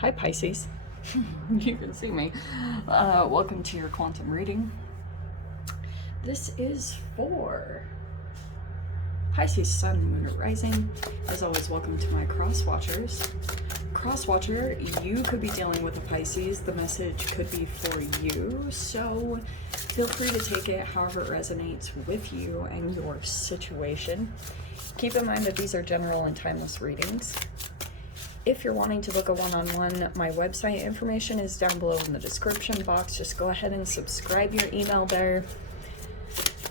Hi Pisces, you can see me. Welcome to your quantum reading. This is for Pisces, Sun, Moon, or Rising. As always, welcome to my cross watchers. Cross watcher, you could be dealing with a Pisces. The message could be for you, so feel free to take it however it resonates with you and your situation. Keep in mind that these are general and timeless readings. If you're wanting to book a one-on-one, my website information is down below in the description box. Just go ahead and subscribe your email there.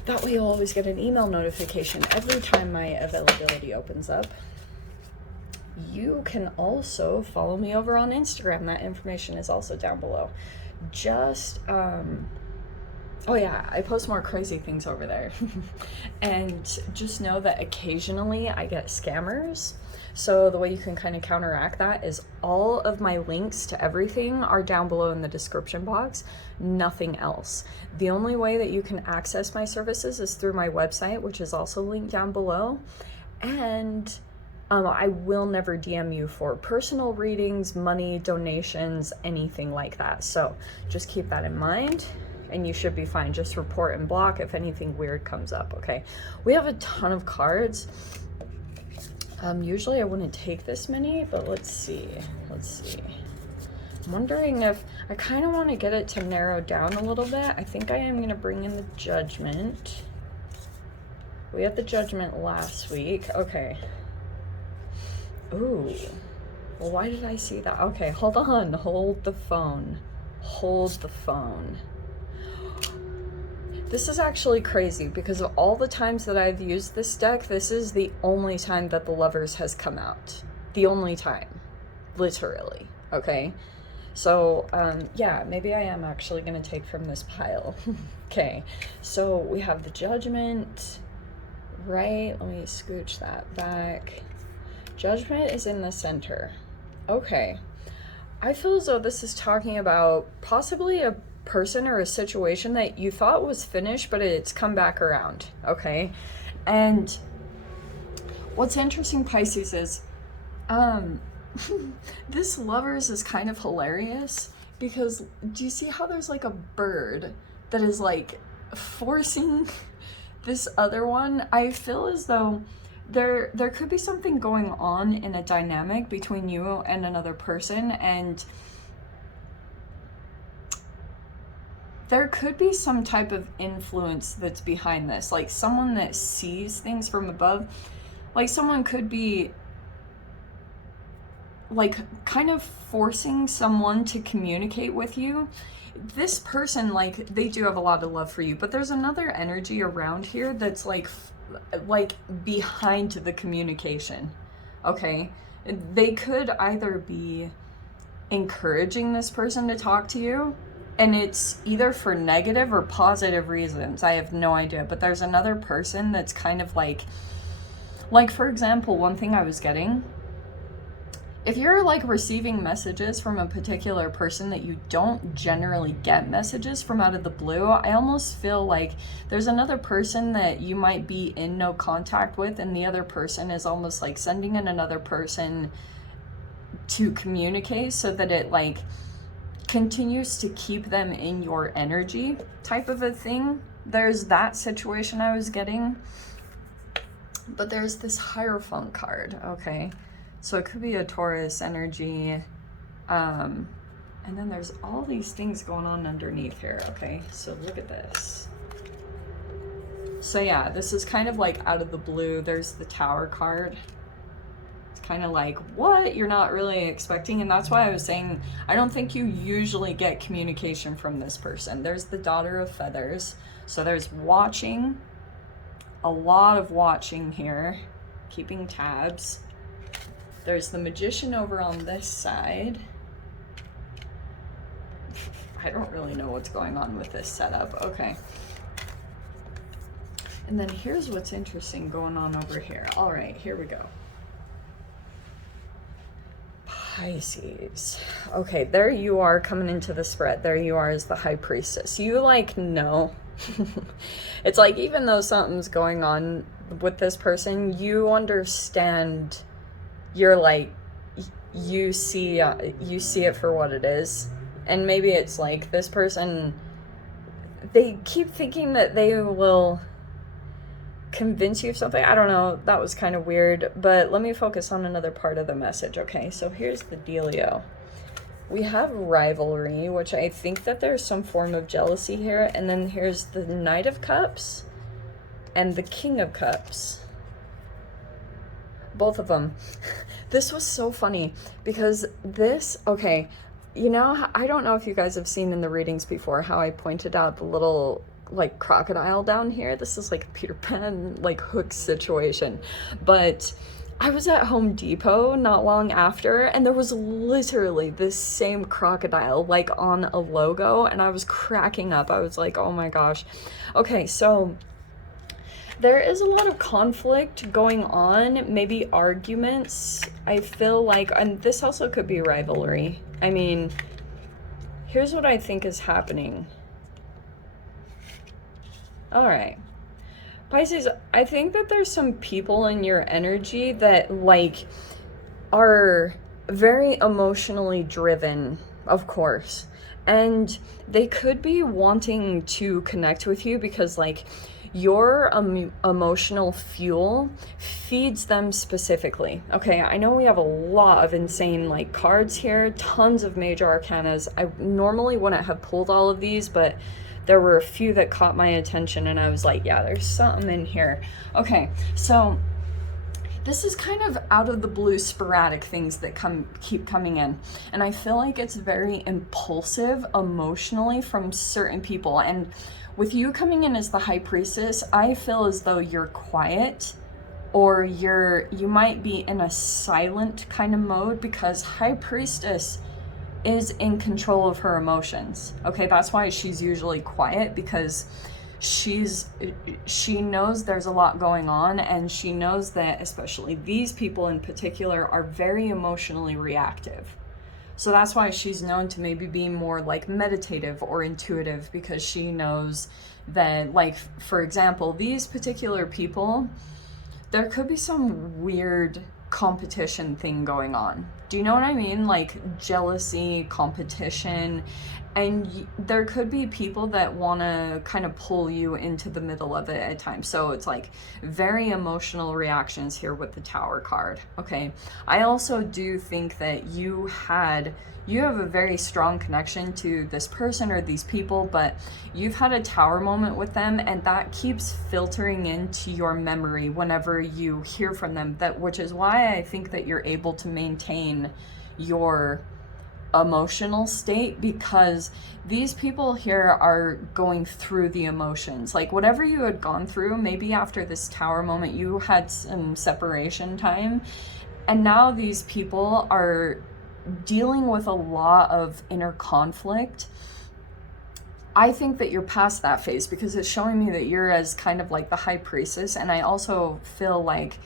That way you'll always get an email notification every time my availability opens up. You can also follow me over on Instagram. That information is also down below. Just, oh yeah, I post more crazy things over there. And just know that occasionally I get scammers. So the way you can kind of counteract that is all of my links to everything are down below in the description box, nothing else. The only way that you can access my services is through my website, which is also linked down below. And I will never DM you for personal readings, money, donations, anything like that. So just keep that in mind and you should be fine. Just report and block if anything weird comes up, okay? We have a ton of cards. Usually I wouldn't take this many, but let's see. I'm wondering if I kind of want to get it to narrow down a little bit. I think I am going to bring in the Judgment. We had the Judgment last week. Okay. Ooh. Well, why did I see that? Okay, hold on. Hold the phone. Hold the phone. This is actually crazy because of all the times that I've used this deck, this is the only time that the Lovers has come out. The only time. Literally. Okay? So, yeah, maybe I am actually going to take from this pile. Okay, so we have the Judgment, right? Let me scooch that back. Judgment is in the center. Okay. I feel as though this is talking about possibly a person or a situation that you thought was finished, but it's come back around, okay? And what's interesting, Pisces, is this Lovers is kind of hilarious because do you see how there's like a bird that is like forcing this other one? I feel as though there could be something going on in a dynamic between you and another person, and there could be some type of influence that's behind this, like someone that sees things from above. Like someone could be like kind of forcing someone to communicate with you. This person, like, they do have a lot of love for you, but there's another energy around here that's like behind the communication, okay? They could either be encouraging this person to talk to you, and it's either for negative or positive reasons. I have no idea, but there's another person that's kind of like for example, one thing I was getting, if you're like receiving messages from a particular person that you don't generally get messages from out of the blue, I almost feel like there's another person that you might be in no contact with, and the other person is almost like sending in another person to communicate so that it like continues to keep them in your energy type of a thing. There's that situation I was getting. But there's this Hierophant card, okay? So it could be a Taurus energy. And then there's all these things going on underneath here, okay? So look at this. So yeah, this is kind of like out of the blue. There's the Tower card. It's kind of like, what? You're not really expecting. And that's why I was saying, I don't think you usually get communication from this person. There's the Daughter of Feathers. So there's watching. A lot of watching here, keeping tabs. There's the Magician over on this side. I don't really know what's going on with this setup. Okay. And then here's what's interesting going on over here. All right, here we go. Pisces. Okay, there you are coming into the spread. There you are as the High Priestess. You like know. It's like even though something's going on with this person, you understand. You're like, you see it for what it is. And maybe it's like this person, they keep thinking that they will convince you of something. I don't know, that was kind of weird, but let me focus on another part of the message. Okay, so here's the dealio. We have rivalry, which I think that there's some form of jealousy here, and then here's the Knight of Cups and the King of Cups. Both of them. This was so funny because this, okay, you know, I don't know if you guys have seen in the readings before how I pointed out the little like crocodile down here. This is like a Peter Pan like hook situation, but I was at Home Depot not long after, and there was literally this same crocodile like on a logo, and I was cracking up. I was like, oh my gosh. Okay, so there is a lot of conflict going on, maybe arguments. I feel like, and this also could be rivalry. I mean, here's what I think is happening. All right. Pisces, I think that there's some people in your energy that like are very emotionally driven, of course. And they could be wanting to connect with you because like your emotional fuel feeds them specifically. Okay, I know we have a lot of insane like cards here, tons of major arcanas. I normally wouldn't have pulled all of these, but there were a few that caught my attention and I was like, yeah, there's something in here. Okay, so this is kind of out of the blue sporadic things that keep coming in, and I feel like it's very impulsive emotionally from certain people. And with you coming in as the High Priestess, I feel as though you're quiet, or you might be in a silent kind of mode, because High Priestess is in control of her emotions. Okay, that's why she's usually quiet, because she knows there's a lot going on, and she knows that especially these people in particular are very emotionally reactive. So that's why she's known to maybe be more like meditative or intuitive, because she knows that, like, for example, these particular people, there could be some weird competition thing going on. Do you know what I mean? Like jealousy, competition, and there could be people that want to kind of pull you into the middle of it at times. So it's like very emotional reactions here with the Tower card. Okay, I also do think that you have a very strong connection to this person or these people, but you've had a Tower moment with them, and that keeps filtering into your memory whenever you hear from them, which is why I think that you're able to maintain your emotional state, because these people here are going through the emotions. Like whatever you had gone through, maybe after this Tower moment you had some separation time, and now these people are dealing with a lot of inner conflict. I think that you're past that phase, because it's showing me that you're as kind of like the High Priestess, and I also feel like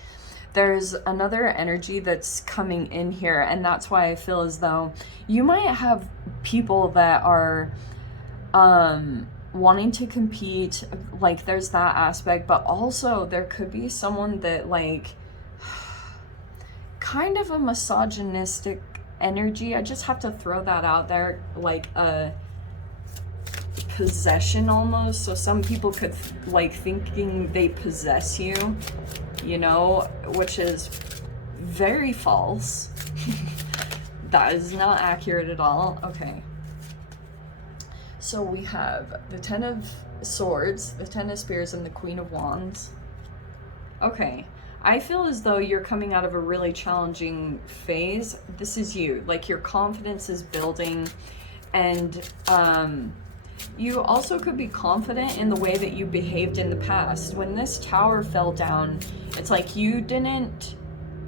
there's another energy that's coming in here, and that's why I feel as though you might have people that are wanting to compete, like there's that aspect, but also there could be someone that like kind of a misogynistic energy. I just have to throw that out there, like a possession almost. So some people could like thinking they possess you, you know, which is very false. That is not accurate at all. Okay, so we have the Ten of Swords, the Ten of Spears, and the Queen of Wands. Okay, I feel as though you're coming out of a really challenging phase. This is you, like your confidence is building, and you also could be confident in the way that you behaved in the past. When this Tower fell down, it's like you didn't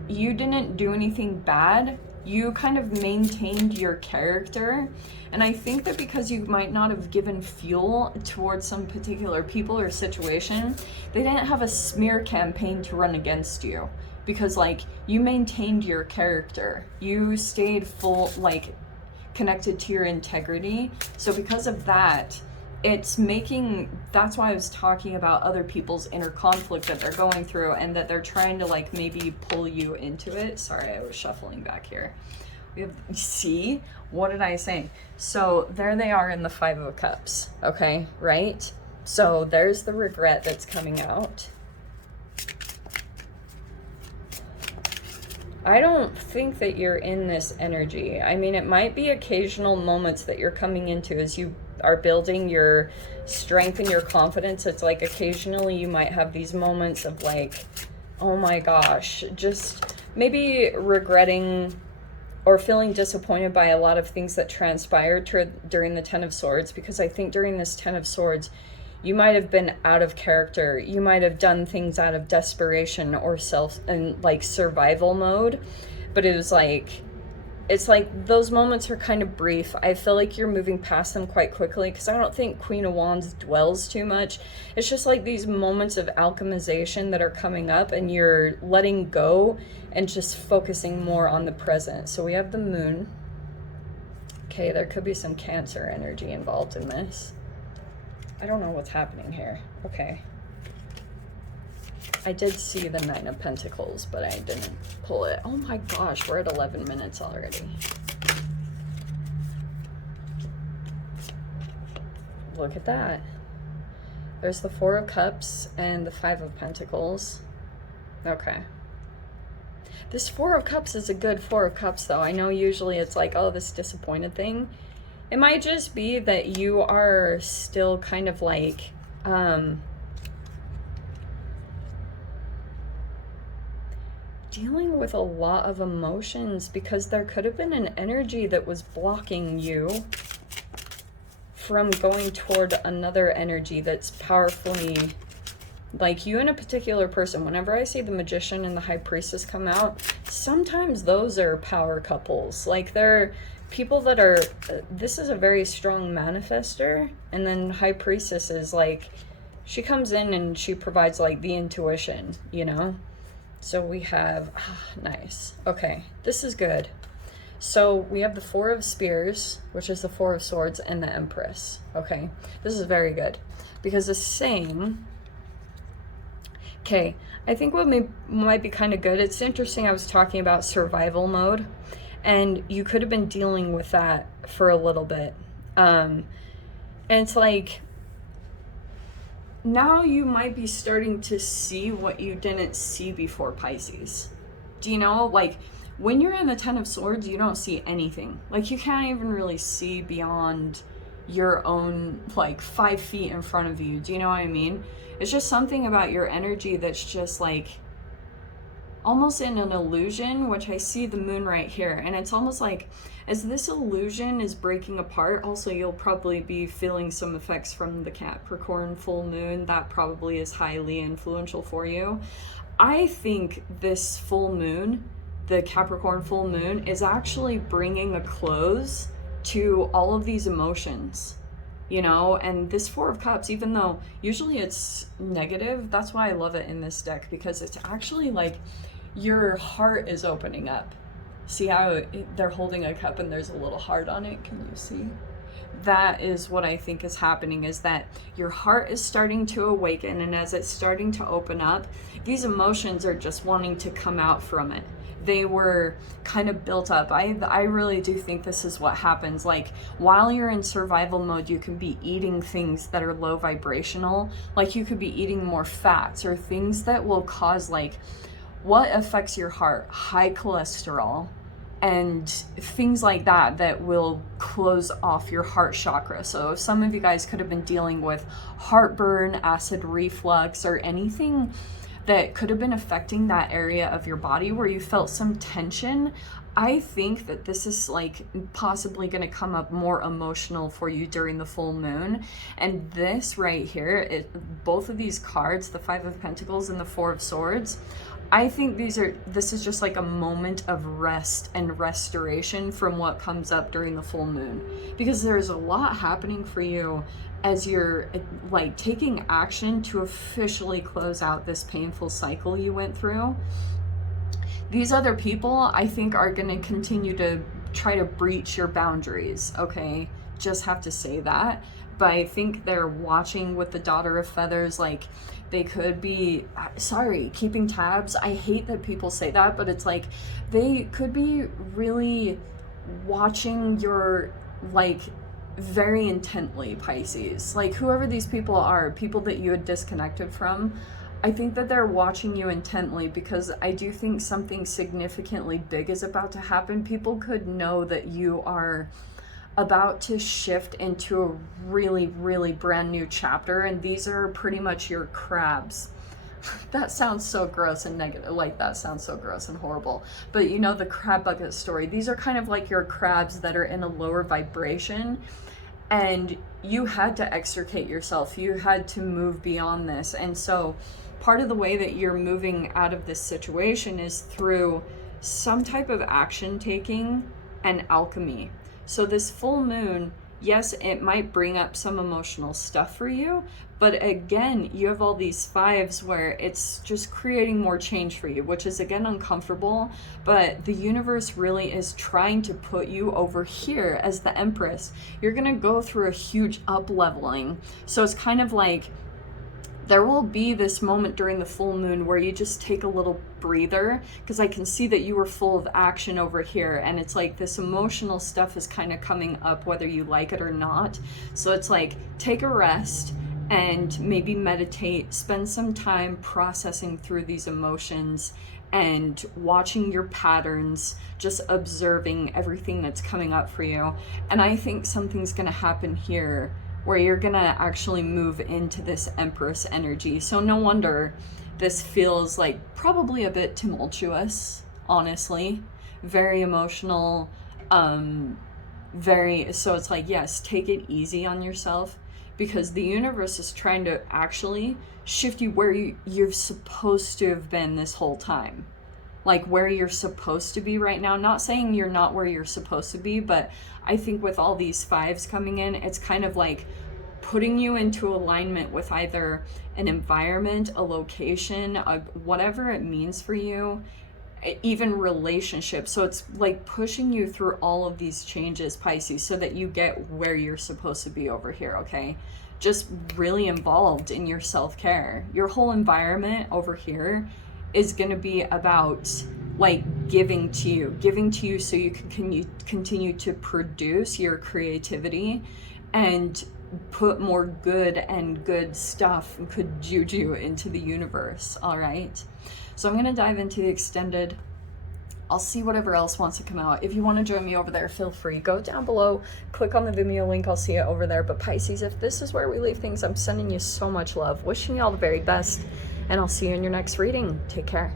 do anything bad. You kind of maintained your character. And I think that because you might not have given fuel towards some particular people or situation, they didn't have a smear campaign to run against you, because like you maintained your character. You stayed full, like connected to your integrity. So because of that, it's making, that's why I was talking about other people's inner conflict that they're going through, and that they're trying to like maybe pull you into it. Sorry, I was shuffling back here. We have, see, what did I say? So there they are in the Five of Cups, okay, right? So there's the regret that's coming out. I don't think that you're in this energy. I mean, it might be occasional moments that you're coming into as you are building your strength and your confidence. It's like occasionally you might have these moments of like, oh my gosh, just maybe regretting or feeling disappointed by a lot of things that transpired during the Ten of Swords, because I think during this Ten of Swords, you might have been out of character. You might have done things out of desperation or like survival mode. But it was like, it's like those moments are kind of brief. I feel like you're moving past them quite quickly, because I don't think Queen of Wands dwells too much. It's just like these moments of alchemization that are coming up, and you're letting go and just focusing more on the present. So we have the Moon. Okay, there could be some Cancer energy involved in this. I don't know what's happening here. Okay. I did see the Nine of Pentacles, but I didn't pull it. Oh my gosh, we're at 11 minutes already. Look at that. There's the Four of Cups and the Five of Pentacles. Okay. This Four of Cups is a good Four of Cups, though. I know usually it's like, oh, this disappointed thing. It might just be that you are still kind of like, dealing with a lot of emotions, because there could have been an energy that was blocking you from going toward another energy that's powerfully, like you and a particular person. Whenever I see the Magician and the High Priestess come out, sometimes those are power couples. Like they're people that are, this is a very strong manifester, and then High Priestess is like, she comes in and she provides like the intuition, you know? So we have, nice. Okay, this is good. So we have the Four of Spears, which is the Four of Swords, and the Empress. Okay, this is very good, because it's saying, okay, I think what might be kind of good, it's interesting, I was talking about survival mode, and you could have been dealing with that for a little bit. And it's like, now you might be starting to see what you didn't see before, Pisces. Do you know, like, when you're in the Ten of Swords, you don't see anything. Like, you can't even really see beyond your own, like, 5 feet in front of you. Do you know what I mean? It's just something about your energy that's just, like, almost in an illusion, which I see the Moon right here. And it's almost like, as this illusion is breaking apart, also you'll probably be feeling some effects from the Capricorn full moon. That probably is highly influential for you. I think this full moon, the Capricorn full moon, is actually bringing a close to all of these emotions, you know? And this Four of Cups, even though usually it's negative, that's why I love it in this deck, because it's actually like your heart is opening up. See how they're holding a cup and there's a little heart on it? Can you see? That is what I think is happening, is that your heart is starting to awaken, and as it's starting to open up, these emotions are just wanting to come out from it. They were kind of built up. I really do think this is what happens. Like, while you're in survival mode, you can be eating things that are low vibrational. Like, you could be eating more fats or things that will cause, like, what affects your heart? High cholesterol and things like that, that will close off your heart chakra. So if some of you guys could have been dealing with heartburn, acid reflux, or anything that could have been affecting that area of your body where you felt some tension, I think that this is like possibly going to come up more emotional for you during the full moon. And this right here, both of these cards, the Five of Pentacles and the Four of Swords, I think this is just like a moment of rest and restoration from what comes up during the full moon, because there's a lot happening for you as you're like taking action to officially close out this painful cycle you went through. These other people, I think, are going to continue to try to breach your boundaries, okay? Just have to say that. But I think they're watching with the Daughter of Feathers, like, they could be, sorry, keeping tabs. I hate that people say that, but it's like they could be really watching your, like, very intently, Pisces. Like, whoever these people are, people that you had disconnected from, I think that they're watching you intently, because I do think something significantly big is about to happen. People could know that you are about to shift into a really, really brand new chapter, and these are pretty much your crabs. That sounds so gross and negative, like that sounds so gross and horrible, but you know, the crab bucket story, these are kind of like your crabs that are in a lower vibration, and you had to extricate yourself, you had to move beyond this. And so part of the way that you're moving out of this situation is through some type of action taking and alchemy. So this full moon, yes, it might bring up some emotional stuff for you, but again, you have all these fives where it's just creating more change for you, which is again uncomfortable, but the universe really is trying to put you over here as the empress. You're gonna go through a huge up-leveling. So it's kind of like, there will be this moment during the full moon where you just take a little breather, because I can see that you were full of action over here, and it's like this emotional stuff is kind of coming up whether you like it or not. So it's like, take a rest and maybe meditate, spend some time processing through these emotions and watching your patterns, just observing everything that's coming up for you. And I think something's gonna happen here where you're gonna actually move into this Empress energy. So no wonder this feels like probably a bit tumultuous, honestly, very emotional, so it's like, yes, take it easy on yourself, because the universe is trying to actually shift you where you're supposed to have been this whole time. Like where you're supposed to be right now. Not saying you're not where you're supposed to be, but I think with all these fives coming in, it's kind of like putting you into alignment with either an environment, a location, whatever it means for you, even relationships. So it's like pushing you through all of these changes, Pisces, so that you get where you're supposed to be over here, okay? Just really involved in your self-care. Your whole environment over here is going to be about like giving to you so you can continue to produce your creativity and put more good stuff and good juju into the universe. All right, so I'm going to dive into the extended. I'll see whatever else wants to come out. If you want to join me over there, feel free. Go down below, click on the Vimeo link. I'll see it over there. But Pisces, if this is where we leave things, I'm sending you so much love, wishing you all the very best, and I'll see you in your next reading. Take care.